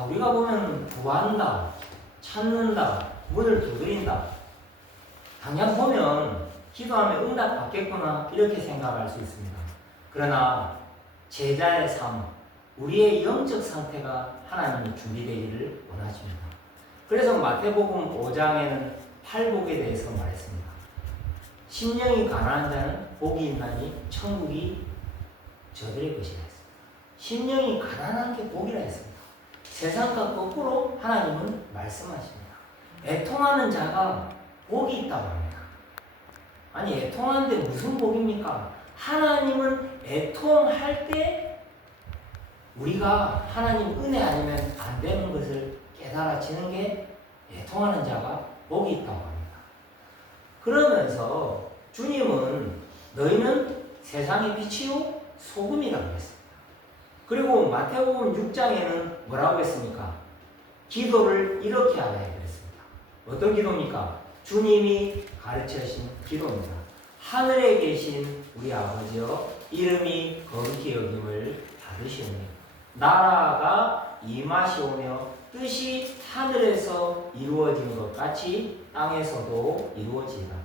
우리가 보면 구한다, 찾는다, 문을 두드린다. 당장 보면 기도하면 응답 받겠구나 이렇게 생각할 수 있습니다. 그러나 제자의 삶, 우리의 영적 상태가 하나님이 준비되기를 원하십니다. 그래서 마태복음 5장에는 팔복에 대해서 말했습니다. 심령이 가난한 자는 복이 있나니 천국이 저들의 것이라 했습니다. 심령이 가난한 게 복이라 했습니다. 세상과 거꾸로 하나님은 말씀하십니다. 애통하는 자가 복이 있다고 합니다. 아니, 애통하는데 무슨 복입니까? 하나님은 애통할 때 우리가 하나님 은혜 아니면 안 되는 것을 깨달아지는 게 애통하는 자가 복이 있다고 합니다. 그러면서 주님은 너희는 세상의 빛이요 소금이라고 했습니다. 그리고 마태복음 6장에는 뭐라고 했습니까? 기도를 이렇게 하라 그랬습니다. 어떤 기도입니까? 주님이 가르치신 기도입니다. 하늘에 계신 우리 아버지여, 이름이 거룩히 여김을 받으시오며 나라가 임하시오며 뜻이 하늘에서 이루어진 것 같이 땅에서도 이루어지리라.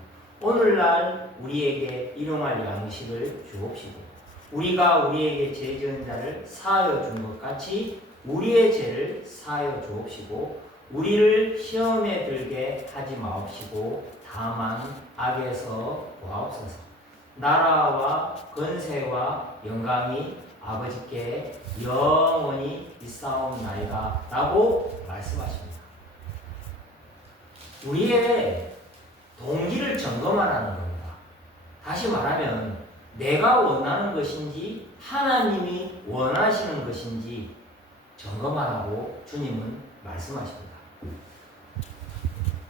오늘날 우리에게 일용할 양식을 주옵시고 우리가 우리에게 죄 지은 자를 사하여 준 것 같이 우리의 죄를 사하여 주옵시고 우리를 시험에 들게 하지 마옵시고 다만 악에서 구하옵소서. 나라와 권세와 영광이 아버지께 영원히 있사옵나이다 라고 말씀하십니다. 우리의 동기를 점검하라는 겁니다. 다시 말하면 내가 원하는 것인지 하나님이 원하시는 것인지 점검하라고 주님은 말씀하십니다.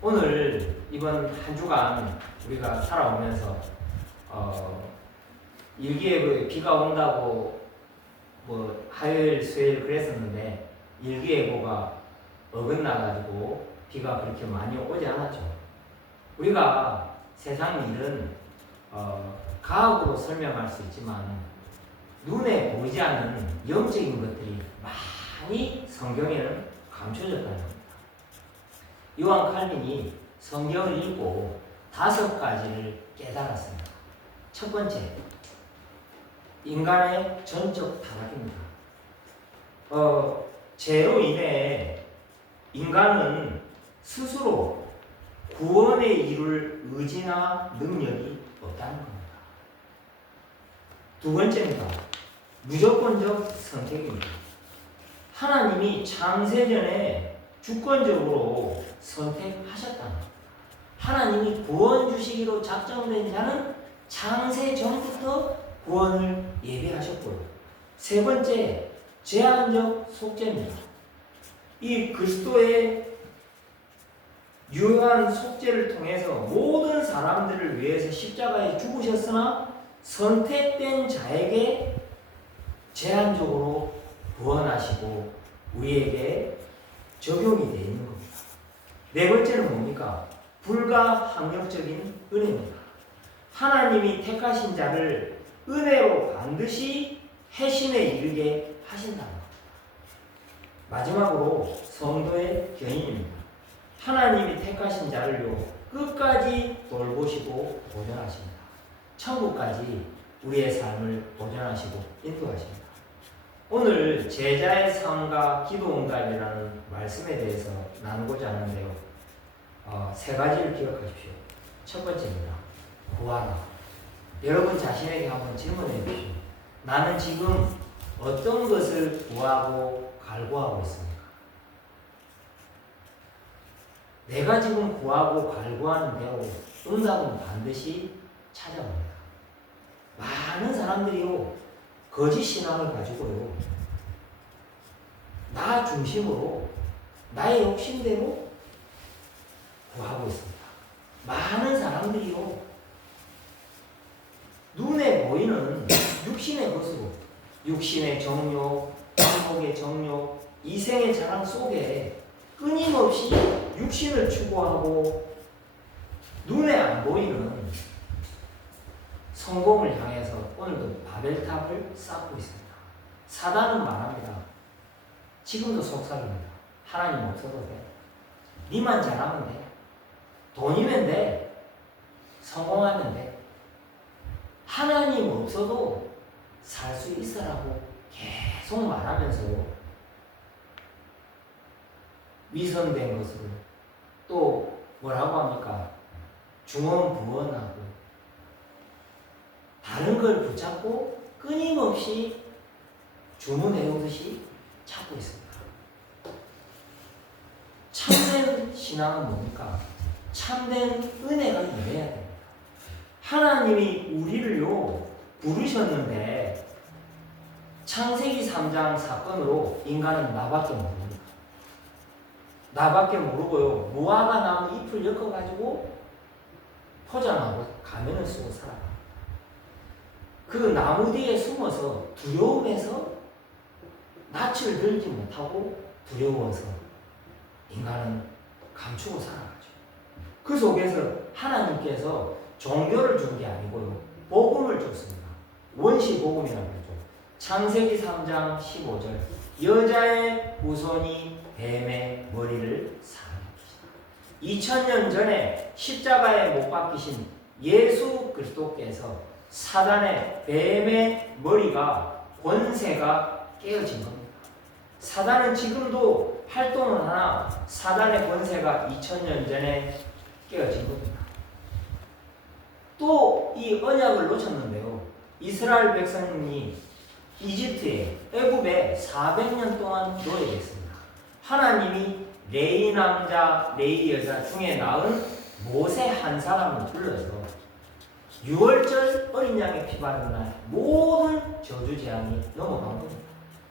오늘 이번 한 주간 우리가 살아오면서 일기예보에 비가 온다고 화요일, 수요일 그랬었는데 일기예보가 어긋나가지고 비가 그렇게 많이 오지 않았죠. 우리가 세상 일은 과학으로 설명할 수 있지만 눈에 보이지 않는 영적인 것들이 많이 성경에는 감춰졌다는 겁니다. 요한 칼빈이 성경을 읽고 5가지를 깨달았습니다. 첫 번째, 인간의 전적 타락입니다. 죄로 인해 인간은 스스로 구원에 이룰 의지나 능력이 없다는 겁니다. 두 번째입니다. 무조건적 선택입니다. 하나님이 창세전에 주권적으로 선택하셨다는 겁니다. 하나님이 구원 주시기로 작정된 자는 창세전부터 구원을 예비하셨고요. 세 번째, 제한적 속죄입니다. 이 그리스도의 유효한 속죄를 통해서 모든 사람들을 위해서 십자가에 죽으셨으나 선택된 자에게 제한적으로 구원하시고 우리에게 적용이 되어 있는 겁니다. 네 번째는 뭡니까? 불가항력적인 은혜입니다. 하나님이 택하신 자를 은혜로 반드시 회심에 이르게 하신다는 겁니다. 마지막으로 성도의 견인입니다. 하나님이 택하신 자를요 끝까지 돌보시고 보존하십니다. 천국까지 우리의 삶을 보존하시고 인도하십니다. 오늘 제자의 삶과 기도 응답이라는 말씀에 대해서 나누고자 하는데요. 3가지를 기억하십시오. 첫 번째입니다. 구하라. 여러분 자신에게 한번 질문해 보십시오. 나는 지금 어떤 것을 구하고 갈구하고 있습니까? 내가 지금 구하고 갈구하는 대로 응답은 반드시 찾아옵니다. 많은 사람들이요 거짓 신앙을 가지고요 나 중심으로 나의 욕심대로 구하고 있습니다. 많은 사람들이요 눈에 보이는 육신의 것으로 육신의 정욕, 행복의 정욕, 이생의 자랑 속에 끊임없이 육신을 추구하고 눈에 안 보이는 성공을 향해서 오늘도 바벨탑을 쌓고 있습니다. 사단은 말합니다. 지금도 속삭입니다. 하나님 없어도 돼. 니만 잘하면 돼. 돈이면 돼. 성공하면 돼. 하나님 없어도 살 수 있어라고 계속 말하면서요. 위선된 것으로 또 뭐라고 합니까? 중언부언하고 다른 걸 붙잡고 끊임없이 주문해오듯이 찾고 있습니다. 참된 신앙은 뭡니까? 참된 은혜가 임해야 됩니다. 하나님이 우리를요 부르셨는데 창세기 3장 사건으로 인간은 나밖에 모릅니다. 나밖에 모르고요 무화과 나무 잎을 엮어가지고 포장하고 가면을 쓰고 살아가. 그 나무 뒤에 숨어서 두려움에서 낯을 들지 못하고 두려워서 인간은 감추고 살아가죠. 그 속에서 하나님께서 종교를 준 게 아니고요 복음을 줬습니다. 원시 복음이라고 하죠. 창세기 3장 15절 여자의 후손이 뱀의 머리를 사랑합니다. 2000년 전에 십자가에 못 박히신 예수 그리스도께서 사단의 뱀의 머리가 권세가 깨어진 겁니다. 사단은 지금도 활동을 하나 사단의 권세가 2000년 전에 깨어진 겁니다. 또 이 언약을 놓쳤는데요. 이스라엘 백성이 이집트에 애굽에 400년 동안 노예했습니다. 하나님이 레위 남자 레위 여자 중에 낳은 모세 한 사람을 불러서 6월절 어린 양의 피 바르는 날 모든 저주 재앙이 넘어간 겁니다.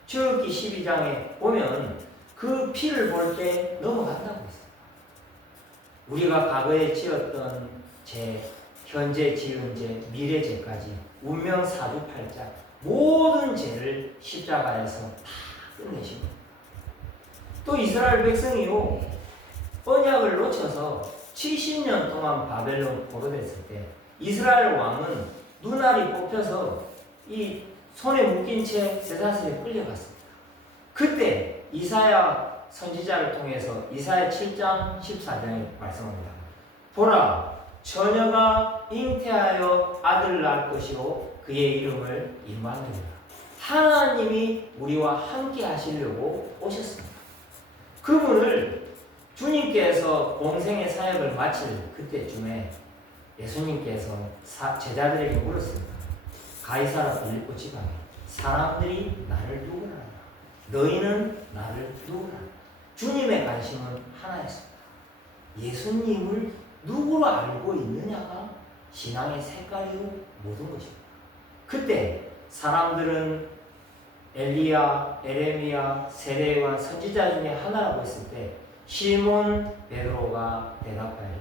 출애굽기 12장에 보면 그 피를 볼 때 넘어간다고 했습니다. 우리가 과거에 지었던 죄, 현재 지은 죄, 미래 죄까지 운명 사주팔자 모든 죄를 십자가에서 다 끝내신 겁니다. 또 이스라엘 백성이요 언약을 놓쳐서 70년 동안 바벨론 포로됐을 때 이스라엘 왕은 눈알이 뽑혀서 이 손에 묶인 채 세사슬에 끌려갔습니다. 그때 이사야 선지자를 통해서 이사야 7장 14장에 말씀합니다. 보라 처녀가 잉태하여 아들을 낳을 것이요 그의 이름을 임마누엘이라. 하나님이 우리와 함께 하시려고 오셨습니다. 그분을 주님께서 공생의 사역을 마칠 그때쯤에 예수님께서 제자들에게 물었습니다. 가이사라 빌립보 지방에 사람들이 나를 누구라 하나? 너희는 나를 누구라 하나? 주님의 관심은 하나였습니다. 예수님을 누구로 알고 있느냐가 신앙의 색깔이요 모든 것입니다. 그때 사람들은 엘리야, 에레미야, 세례와 선지자 중에 하나라고 했을 때 시몬 베드로가 대답하여 이르되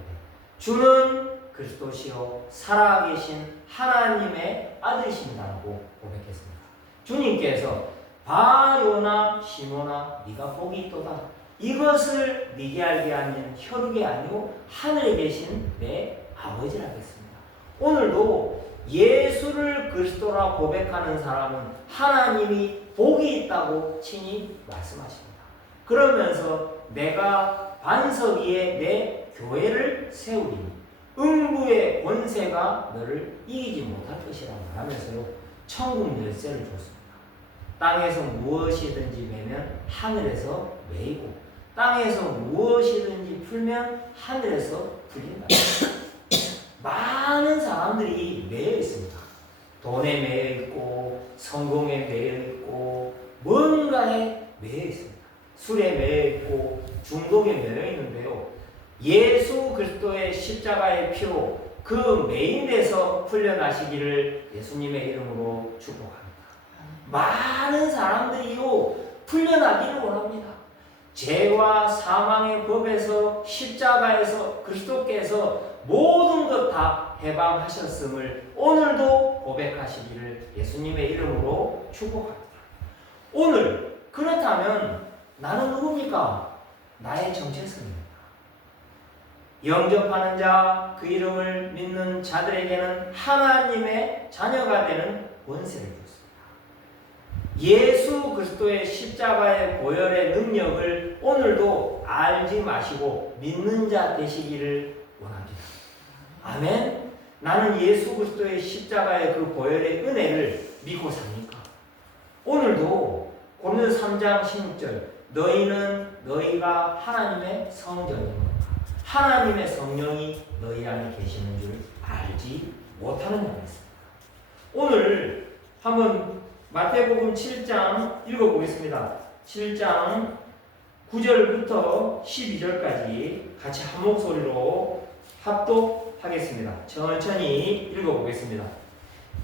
주는 그리스도시요 살아계신 하나님의 아들이신다고 고백했습니다. 주님께서 바요나 시몬아 네가 복이 있도다. 이것을 네게 알게 하는 혈육이 아니고 하늘에 계신 내 아버지라 했습니다. 오늘도 예수를 그리스도라 고백하는 사람은 하나님이 복이 있다고 친히 말씀하십니다. 그러면서 내가 반석 위에 내 교회를 세우리니 음부의 권세가 너를 이기지 못할 것이라 말하면서요 천국 열쇠를 줬습니다. 땅에서 무엇이든지 매면 하늘에서 매이고 땅에서 무엇이든지 풀면 하늘에서 풀린다. 많은 사람들이 매여 있습니다. 돈에 매여 있고 성공에 매여 있고 뭔가에 매여 있습니다. 술에 매여 있고 중독에 매여 있는데요. 예수 그리스도의 십자가의 피로 그 매임에서 풀려나시기를 예수님의 이름으로 축복합니다. 많은 사람들이요 풀려나기를 원합니다. 죄와 사망의 법에서 십자가에서 그리스도께서 모든 것 다 해방하셨음을 오늘도 고백하시기를 예수님의 이름으로 축복합니다. 오늘 그렇다면 나는 누굽니까? 나의 정체성입니다. 영접하는 자, 그 이름을 믿는 자들에게는 하나님의 자녀가 되는 권세를 줬습니다. 예수 그리스도의 십자가의 보혈의 능력을 오늘도 알지 마시고 믿는 자 되시기를 원합니다. 아멘. 나는 예수 그리스도의 십자가의 그 보혈의 은혜를 믿고 삽니까? 오늘도 고린도서 3장 16절 너희가 하나님의 성전이니라. 하나님의 성령이 너희 안에 계시는 줄 알지 못하느냐 했습니다. 오늘 한번 마태복음 7장 읽어보겠습니다. 7장 9절부터 12절까지 같이 한 목소리로 합독하겠습니다. 천천히 읽어보겠습니다.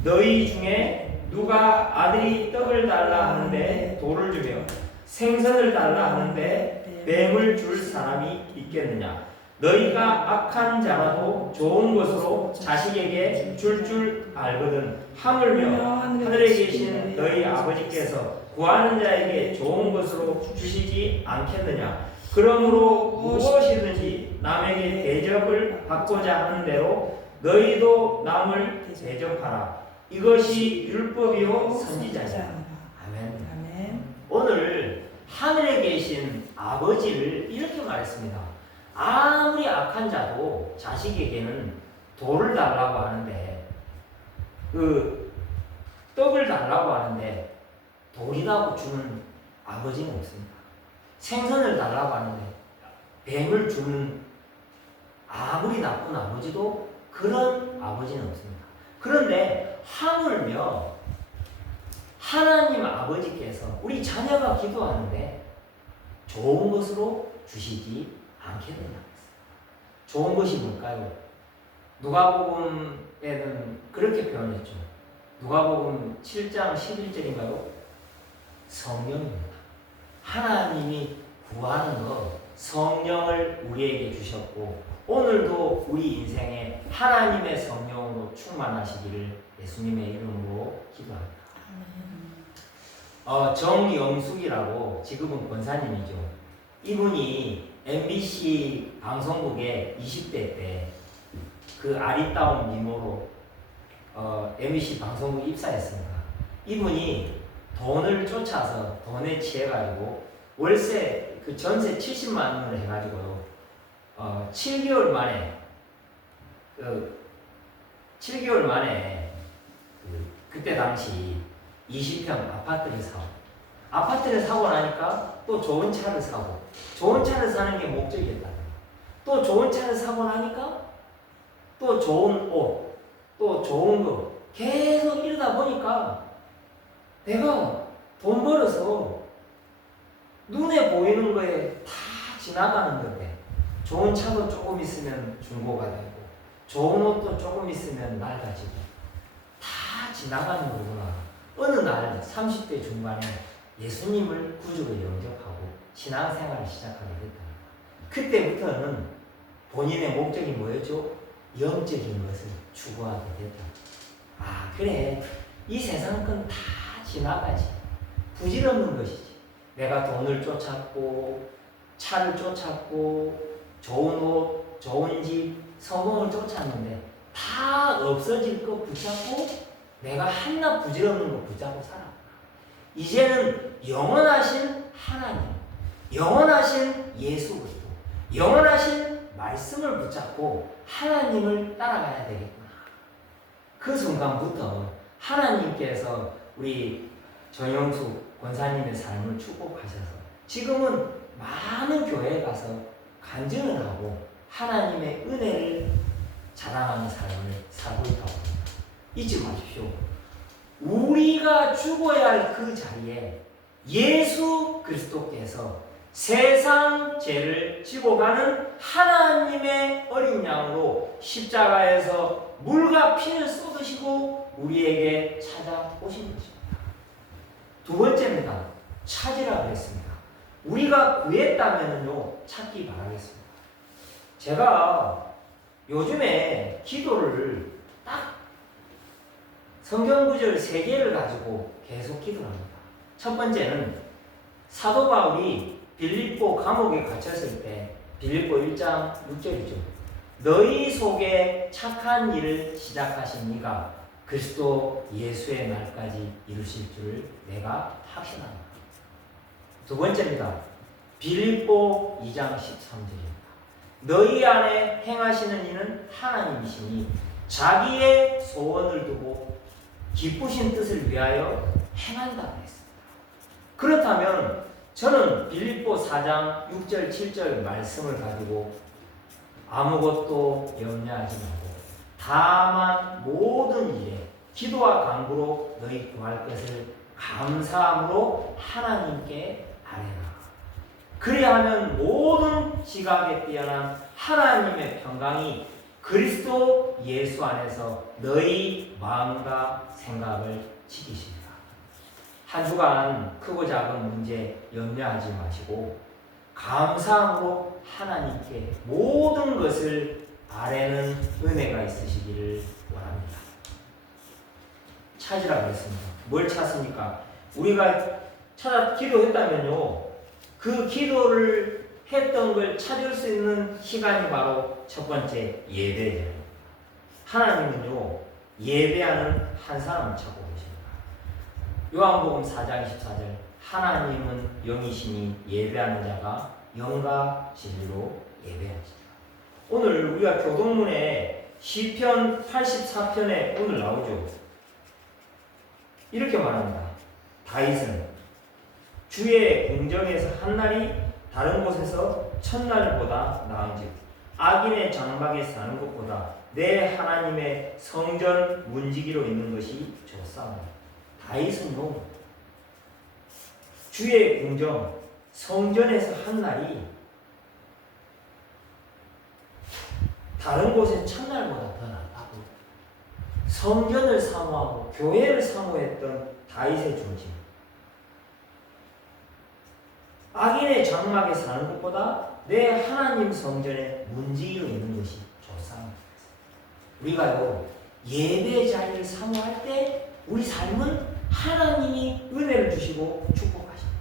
너희 중에 누가 아들이 떡을 달라 하는데 돌을 주며 생선을 달라 하는데 뱀을 줄 사람이 있겠느냐? 너희가 악한 자라도 좋은 것으로 자식에게 줄 알거든. 하물며 하늘에 계신 너희 아버지께서 구하는 자에게 좋은 것으로 주시지 않겠느냐? 그러므로 무엇이든지 남에게 대접을 받고자 하는 대로 너희도 남을 대접하라. 이것이 율법이요 선지자니라. 아멘. 오늘 하늘에 계신 아버지를 이렇게 말했습니다. 아무리 악한 자도 자식에게는 돌을 달라고 하는데 떡을 달라고 하는데 돌이라고 주는 아버지는 없습니다. 생선을 달라고 하는데 뱀을 주는 아무리 나쁜 아버지도 그런 아버지는 없습니다. 그런데 하물며 하나님 아버지께서 우리 자녀가 기도하는데 좋은 것으로 주시지 않겠느냐. 좋은 것이 뭘까요? 누가복음에는 그렇게 표현했죠. 누가복음 7장 11절인가요? 성령입니다. 하나님이 구하는 것, 성령을 우리에게 주셨고 오늘도 우리 인생에 하나님의 성령으로 충만하시기를 예수님의 이름으로 기도합니다. 정영숙이라고 지금은 권사님이죠. 이분이 MBC 방송국에 20대 때 그 아리따운 미모로 MBC 방송국에 입사했습니다. 이분이 돈을 쫓아서 돈에 취해가지고 월세 그 전세 70만 원을 해가지고요. 7개월 만에 그때 당시 20평 아파트를 사고 나니까 또 좋은 차를 사고 좋은 차를 사는 게 목적이었다. 또 좋은 차를 사고 나니까 또 좋은 옷, 또 좋은 거 계속 이러다 보니까 내가 돈 벌어서 눈에 보이는 거에 다 지나가는 건데 좋은 차도 조금 있으면 중고가 되고 좋은 옷도 조금 있으면 낡아지고 다 지나가는 거구나. 어느 날 30대 중반에 예수님을 구주로 영접하고 신앙생활을 시작하게 됐다. 그때부터는 본인의 목적이 뭐였죠? 영적인 것을 추구하게 됐다. 그래. 이 세상 건 다 지나가지. 부질없는 것이지. 내가 돈을 쫓았고 차를 쫓았고 좋은 옷, 좋은 집, 성공을 쫓았는데 다 없어질 거 붙잡고 내가 한낱 부질없는 거 붙잡고 살아. 이제는 영원하신 하나님, 영원하신 예수 그리스도, 영원하신 말씀을 붙잡고 하나님을 따라가야 되겠구나. 그 순간부터 하나님께서 우리 정영수 권사님의 삶을 축복하셔서 지금은 많은 교회에 가서 간증을 하고 하나님의 은혜를 자랑하는 삶을 살고 있다고 합니다. 잊지 마십시오. 우리가 죽어야 할 그 자리에 예수 그리스도께서 세상 죄를 지고 가는 하나님의 어린 양으로 십자가에서 물과 피를 쏟으시고 우리에게 찾아오신 것입니다. 두 번째입니다. 찾으라 그랬습니다. 우리가 구했다면요 찾기 바라겠습니다. 제가 요즘에 기도를 딱 성경 구절 3개를 가지고 계속 기도를 합니다. 첫 번째는 사도 바울이 빌립보 감옥에 갇혔을 때 빌립보 1장 6절이죠. 너희 속에 착한 일을 시작하신 이가 그리스도 예수의 날까지 이루실 줄 내가 확신한다. 두 번째입니다. 빌립보 2장 13절입니다. 너희 안에 행하시는 이는 하나님이시니 자기의 소원을 두고 기쁘신 뜻을 위하여 행한다고 했습니다. 그렇다면 저는 빌립보 4장 6절 7절 말씀을 가지고 아무것도 염려하지 말고 다만 모든 일에 기도와 간구로 너희 구할 것을 감사함으로 하나님께 아뢰라. 그리하면 모든 지각에 뛰어난 하나님의 평강이 그리스도 예수 안에서 너희 마음과 생각을 지키십니다. 한 주간 크고 작은 문제 염려하지 마시고 감사함으로 하나님께 모든 것을 아뢰는 은혜가 있으시기를 원합니다. 찾으라고 했습니다. 뭘 찾습니까? 우리가 찾아 기도했다면요, 그 기도를 했던 걸 찾을 수 있는 시간이 바로 첫 번째 예배예요. 하나님은요, 예배하는 한 사람을 찾고 계십니다. 요한복음 4장 24절 하나님은 영이시니 예배하는 자가 영과 진리로 예배하시라. 오늘 우리가 교동문에 시편 84편에 오늘 나오죠. 이렇게 말합니다. 다윗은 주의 궁정에서 한 날이 다른 곳에서 첫날보다 나은즉 악인의 장막에 사는 것보다 내 하나님의 성전 문지기로 있는 것이 좋사오니. 다윗은요, 주의 궁정 성전에서 한 날이 다른 곳의 첫날보다 더 낫다고. 성전을 사모하고 교회를 사모했던 다윗의 중심, 악인의 장막에 사는 것보다 내 하나님 성전에 문지기로 있는 것이 좋사옵니다. 우리가요, 예배 자리를 사모할 때 우리 삶은 하나님이 은혜를 주시고 축복하십니다.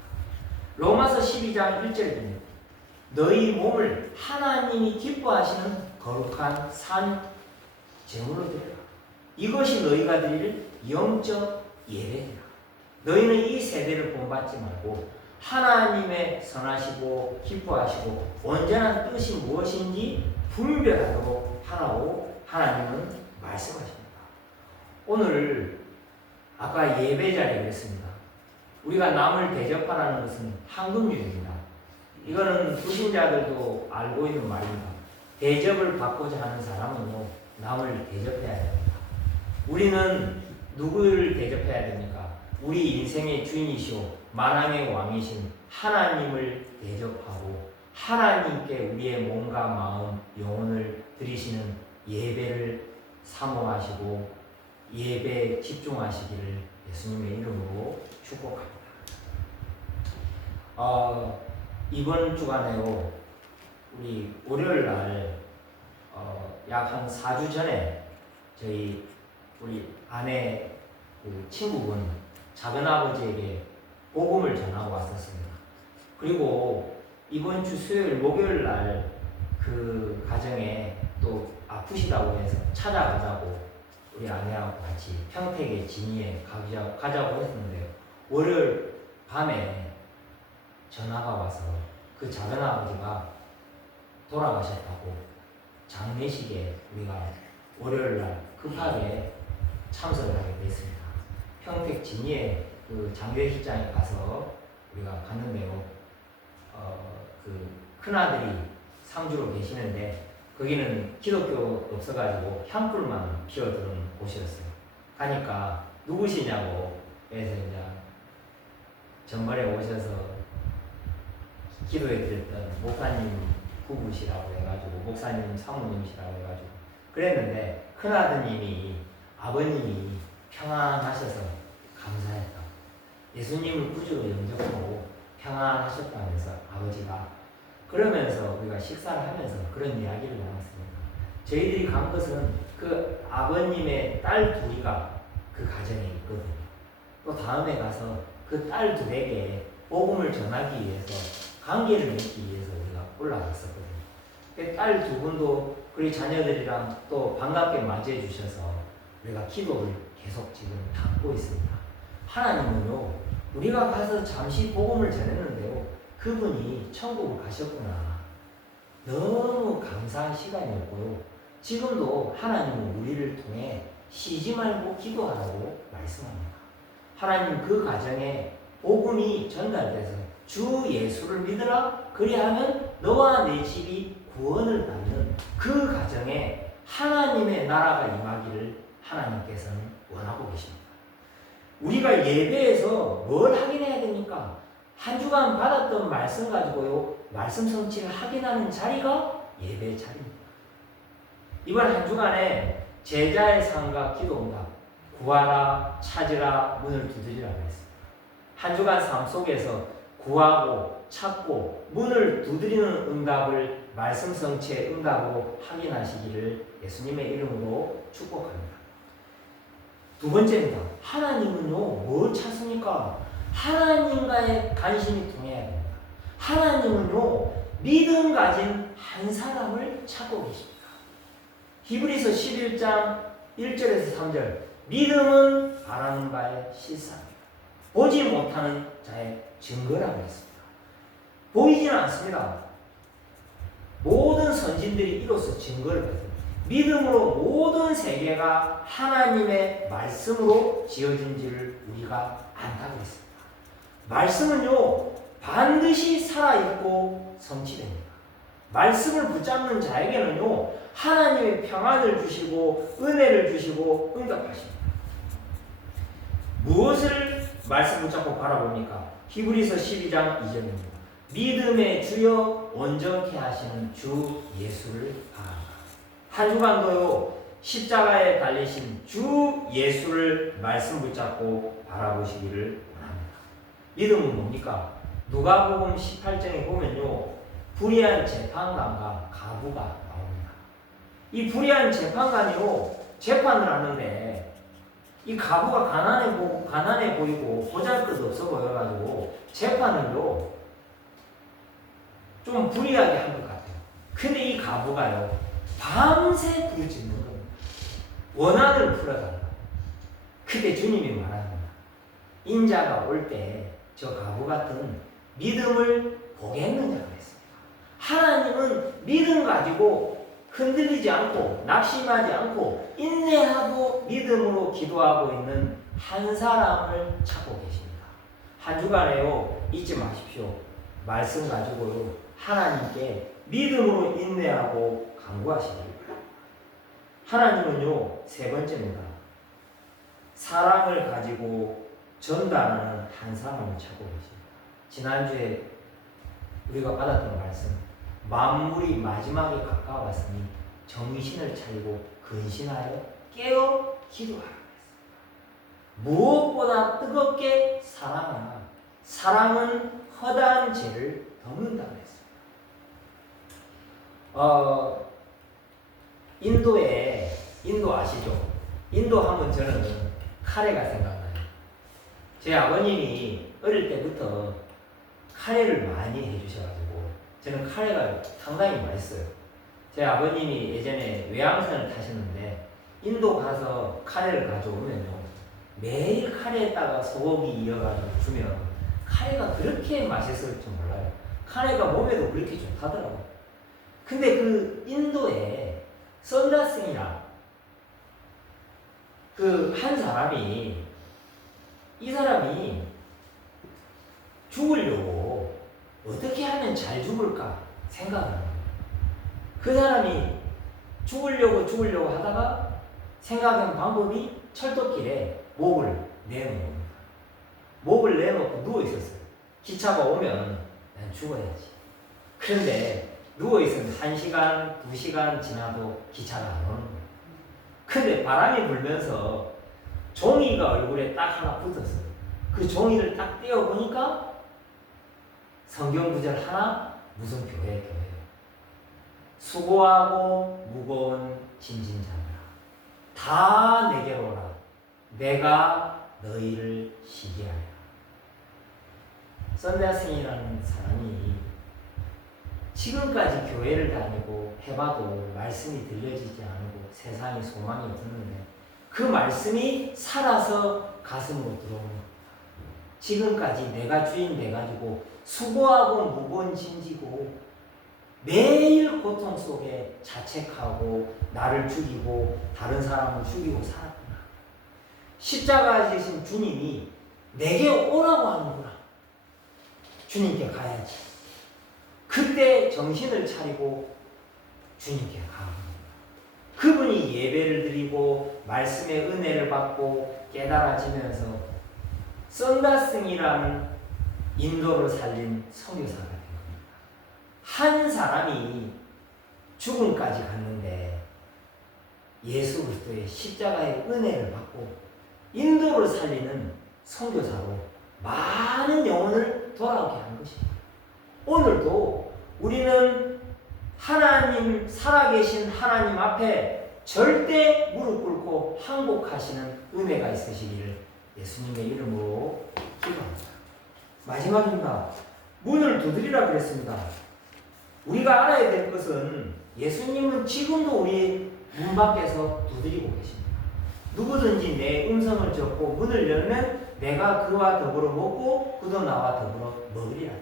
로마서 12장 1절입니다. 너희 몸을 하나님이 기뻐하시는 거룩한 산 제물로 드리라. 이것이 너희가 드릴 영적 예배니라. 너희는 이 세대를 본받지 말고 하나님의 선하시고 기뻐하시고 온전한 뜻이 무엇인지 분별하도록 하라고 하나님은 말씀하십니다. 오늘 아까 예배 자리에 그랬습니다. 우리가 남을 대접하라는 것은 황금률입니다. 이거는 불신자들도 알고 있는 말입니다. 대접을 받고자 하는 사람은요, 남을 대접해야 됩니다. 우리는 누구를 대접해야 됩니까? 우리 인생의 주인이시오 만왕의 왕이신 하나님을 대접하고 하나님께 우리의 몸과 마음, 영혼을 드리시는 예배를 사모하시고 예배에 집중하시기를 예수님의 이름으로 축복합니다. 이번 주간에요, 우리 월요일 날 약 한 4주 전에 우리 아내 그 친구분 작은아버지에게 복음을 전하고 왔었습니다. 그리고 이번 주 수요일 목요일 날 그 가정에 또 아프시다고 해서 찾아가자고 우리 아내하고 같이 평택의 진이에 가자고 했는데요, 월요일 밤에 전화가 와서 그 작은아버지가 돌아가셨다고 장례식에 우리가 월요일날 급하게 참석을 하게 됐습니다. 평택 진이에 그 장례식장에 가서 우리가 갔는데요, 그 큰아들이 상주로 계시는데 거기는 기독교 없어가지고 향불만 피어드는 곳이었어요. 가니까 누구시냐고 해서 이제 전번에 오셔서 기도해 드렸던 목사님 부부시라고 해가지고 목사님 사모님이시라고 해가지고 그랬는데 큰아드님이 아버님이 평안하셔서 감사했다고, 예수님을 구주로 영접하고 평안하셨다면서 아버지가 그러면서 우리가 식사를 하면서 그런 이야기를 나눴습니다. 저희들이 간 것은 그 아버님의 딸 둘이가 그 가정에 있거든요. 또 다음에 가서 그 딸 둘에게 복음을 전하기 위해서 관계를 맺기 위해서 우리가 올라갔었거든요. 그 딸 두 분도 우리 자녀들이랑 또 반갑게 맞이해 주셔서 우리가 기도를 계속 지금 담고 있습니다. 하나님은요, 우리가 가서 잠시 복음을 전했는데요, 그분이 천국을 가셨구나. 너무 감사한 시간이었고요. 지금도 하나님은 우리를 통해 쉬지 말고 기도하라고 말씀합니다. 하나님 그 가정에 복음이 전달돼서 주 예수를 믿으라, 그리하면 너와 내 집이 구원을 받는 그 가정에 하나님의 나라가 임하기를 하나님께서는 원하고 계십니다. 우리가 예배에서 뭘 확인해야 됩니까? 한 주간 받았던 말씀 가지고요, 말씀 성취를 확인하는 자리가 예배 자리입니다. 이번 한 주간에 제자의 삶과 기도응답, 구하라, 찾으라, 문을 두드리라고 했습니다. 한 주간 삶 속에서 구하고 찾고 문을 두드리는 응답을 말씀 성취의 응답으로 확인하시기를 예수님의 이름으로 축복합니다. 두 번째입니다. 하나님은요, 뭘 찾습니까? 하나님과의 관심이 통해야 됩니다. 하나님은요, 믿음 가진 한 사람을 찾고 계십니다. 히브리서 11장 1절에서 3절, 믿음은 바라는 바의 실상입니다. 보지 못하는 자의 증거라고 했습니다. 보이지는 않습니다. 모든 선진들이 이로써 증거를 받습니다. 믿음으로 모든 세계가 하나님의 말씀으로 지어진지를 우리가 안다고 했습니다. 말씀은요, 반드시 살아있고 성취됩니다. 말씀을 붙잡는 자에게는요, 하나님의 평안을 주시고 은혜를 주시고 응답하십니다. 무엇을 말씀 붙잡고 바라봅니까? 히브리서 12장 2절입니다. 믿음의 주여 온전케 하시는 주 예수를 바랍니다. 한 주간도요, 십자가에 달리신 주 예수를 말씀 붙잡고 바라보시기를 원합니다. 믿음은 뭡니까? 누가복음 18장에 보면요, 불의한 재판관과 가부가 나옵니다. 이 불의한 재판관이요, 재판을 하는데 이 가부가 가난해 보이고 보잘것없어 보여가지고 재판을요 좀 불리하게 한 것 같아요. 근데 이 가부가요, 밤새 부르짖는 겁니다. 원한을 풀어달라. 그때 주님이 말합니다. 인자가 올 때 저 가부 같은 믿음을 보겠느냐고 했습니다. 하나님은 믿음 가지고 흔들리지 않고 낙심하지 않고 인내하고 믿음으로 기도하고 있는 한 사람을 찾고 계십니다. 한 주간에요, 잊지 마십시오. 말씀 가지고요, 하나님께 믿음으로 인내하고 간구하시기 바랍니다. 하나님은요, 세 번째입니다. 사랑을 가지고 전달하는 한 사람을 찾고 계십니다. 지난주에 우리가 받았던 말씀, 만물이 마지막에 가까웠으니 정신을 차리고 근신하여 깨어 기도하라. 무엇보다 뜨겁게 사랑하라. 사랑은 허다한 죄를 덮는다고 했습니다. 인도 아시죠? 인도 하면 저는 카레가 생각나요. 제 아버님이 어릴 때부터 카레를 많이 해주셔가지고 저는 카레가 상당히 맛있어요. 제 아버님이 예전에 외항선을 타시는데 인도 가서 카레를 가져오면요, 매일 카레에다가 소고기 이어가지고 주면 카레가 그렇게 맛있을 줄 몰라요. 카레가 몸에도 그렇게 좋다더라고요. 근데 그 인도에 선다스이나 그 한 사람이, 이 사람이 죽으려고 어떻게 하면 잘 죽을까 생각을 합니다. 그 사람이 죽으려고 하다가 생각한 방법이 철도길에 목을 내놓습니다. 목을 내놓고 누워 있었어요. 기차가 오면 난 죽어야지. 그런데 누워 있으면 1시간, 2시간 지나도 기차가 안 오는 거예요. 근데 바람이 불면서 종이가 얼굴에 딱 하나 붙었어요. 그 종이를 딱 떼어보니까 성경 구절 하나, 무슨 교회. 수고하고 무거운 짐진 자들아, 다 내게로 오라. 내가 너희를 쉬게 하리라. 썬데아슨이라는 사람이 지금까지 교회를 다니고 해봐도 말씀이 들려지지 않고 세상에 소망이 없었는데 그 말씀이 살아서 가슴으로 들어오는 겁니다. 지금까지 내가 주인 돼가지고 수고하고 무거운 짐지고 매일 고통 속에 자책하고 나를 죽이고 다른 사람을 죽이고 살았구나. 십자가에 지신 주님이 내게 오라고 하는구나. 주님께 가야지. 그때 정신을 차리고 주님께 가는 겁니다. 그분이 예배를 드리고 말씀의 은혜를 받고 깨달아지면서 썬다스이라는 인도를 살린 선교사가 된 겁니다. 한 사람이 죽음까지 갔는데 예수 그리스도의 십자가의 은혜를 받고 인도를 살리는 선교사로 많은 영혼을 돌아오게 한 것입니다. 오늘도 우리는 하나님, 살아계신 하나님 앞에 절대 무릎 꿇고 항복하시는 은혜가 있으시기를 예수님의 이름으로 기도합니다. 마지막입니다. 문을 두드리라 그랬습니다. 우리가 알아야 될 것은 예수님은 지금도 우리 문 밖에서 두드리고 계십니다. 누구든지 내 음성을 듣고 문을 열면 내가 그와 더불어 먹고 그도 나와 더불어 먹으리라.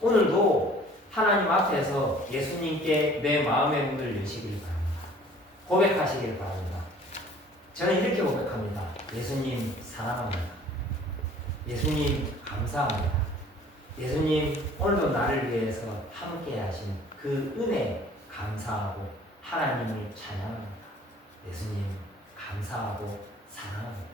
오늘도 하나님 앞에서 예수님께 내 마음의 문을 여시길 바랍니다. 고백하시길 바랍니다. 저는 이렇게 고백합니다. 예수님 사랑합니다. 예수님 감사합니다. 예수님 오늘도 나를 위해서 함께 하신 그 은혜 감사하고 하나님을 찬양합니다. 예수님 감사하고 사랑합니다.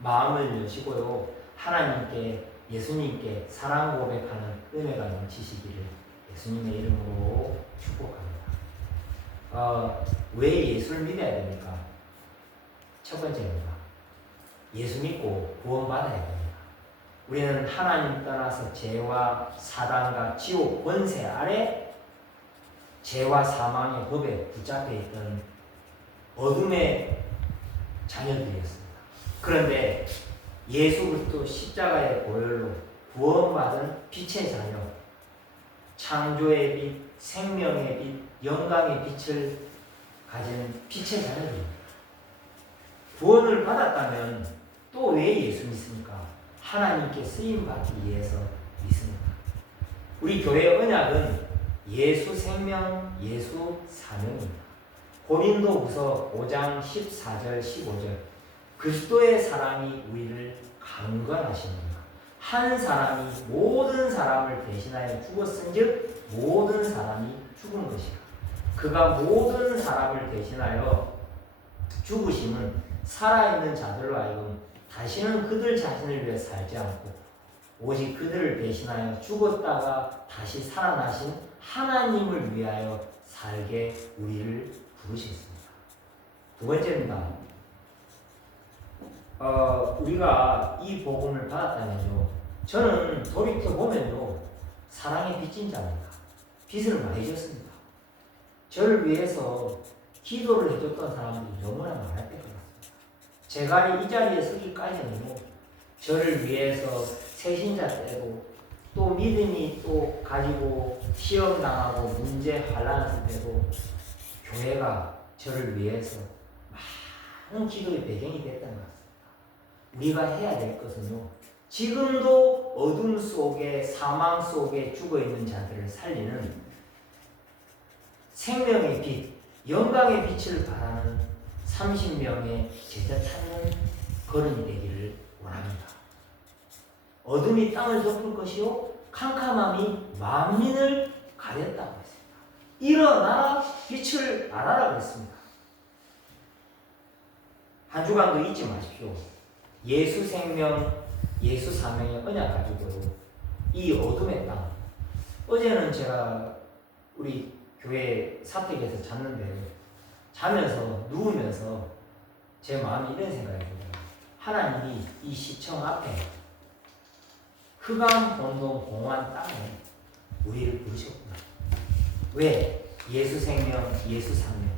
마음을 여시고요. 하나님께 예수님께 사랑 고백하는 은혜가 넘치시기를 예수님의 이름으로 축복합니다. 왜 예수를 믿어야 됩니까? 첫 번째입니다. 예수 믿고 구원받아야 됩니다. 우리는 하나님 떠나서 죄와 사단과 지옥 권세 아래 죄와 사망의 법에 붙잡혀 있던 어둠의 자녀들이었습니다. 그런데 예수 그리스도 십자가의 보혈로 구원받은 빛의 자녀, 창조의 빛, 생명의 빛, 영광의 빛을 가진 빛의 자녀들입니다. 구원을 받았다면 또 왜 예수 믿습니까? 하나님께 쓰임받기 위해서 믿습니다. 우리 교회 언약은 예수 생명, 예수 사명입니다. 고린도후서 5장 14절 15절 그리스도의 사랑이 우리를 강건하십니다. 한 사람이 모든 사람을 대신하여 죽었은즉 모든 사람이 죽은 것이라. 그가 모든 사람을 대신하여 죽으심은 살아있는 자들로 하여금 다시는 그들 자신을 위해 살지 않고 오직 그들을 대신하여 죽었다가 다시 살아나신 하나님을 위하여 살게 우리를 부르셨습니다. 두 번째입니다. 우리가 이 복음을 받았다면요, 저는 돌이켜보면요 사랑의 빚진 자입니다. 빚을 많이 졌습니다. 저를 위해서 기도를 해줬던 사람들이 너무나 많을 때 같습니다. 제가 이 자리에 서기까지는요, 저를 위해서 새신자 때도 또 믿음이 또 가지고 시험 당하고 문제 환난했을 때도 교회가 저를 위해서 많은 기도의 배경이 됐던 것 같습니다. 우리가 해야 될 것은요, 지금도 어둠 속에 사망 속에 죽어있는 자들을 살리는 생명의 빛, 영광의 빛을 바라는 30명의 제자 찾는 걸음이 되기를 원합니다. 어둠이 땅을 덮을 것이요 캄캄함이 만민을 가렸다고 했습니다. 일어나라 빛을 발하라고 했습니다. 한 주간도 잊지 마십시오. 예수 생명, 예수 사명의 언약 가지고요, 이 어둠의 땅. 어제는 제가 우리 교회 사택에서 잤는데 자면서 누우면서 제 마음에 이런 생각이 들어요. 하나님이 이 시청 앞에 흑암 혼돈 공허한 땅에 우리를 부르셨구나. 왜? 예수 생명, 예수 사명,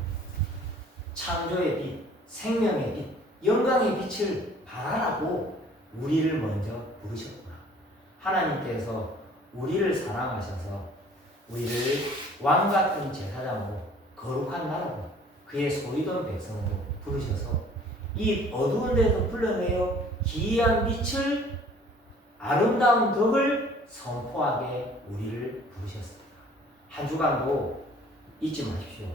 창조의 빛, 생명의 빛, 영광의 빛을 발하라고 우리를 먼저 부르셨구나. 하나님께서 우리를 사랑하셔서 우리를 왕같은 제사장으로 거룩한 나라로 그의 소리던 백성으로 부르셔서 이 어두운 데서 불러내어 기이한 빛을 아름다운 덕을 선포하게 우리를 부르셨습니다. 한 주간도 잊지 마십시오.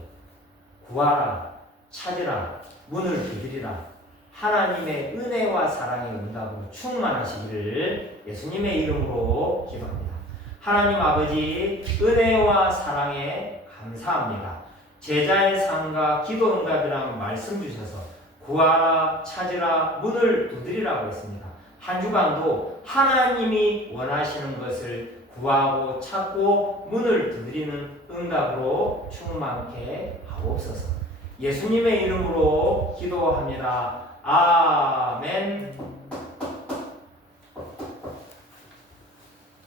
구하라, 찾으라, 문을 두드리라. 하나님의 은혜와 사랑의 응답으로 충만하시기를 예수님의 이름으로 기도합니다. 하나님 아버지, 은혜와 사랑에 감사합니다. 제자의 삶과 기도 응답이라는 말씀 주셔서 구하라, 찾으라, 문을 두드리라고 했습니다. 한 주간도 하나님이 원하시는 것을 구하고 찾고 문을 두드리는 응답으로 충만케 하옵소서. 예수님의 이름으로 기도합니다. 아멘.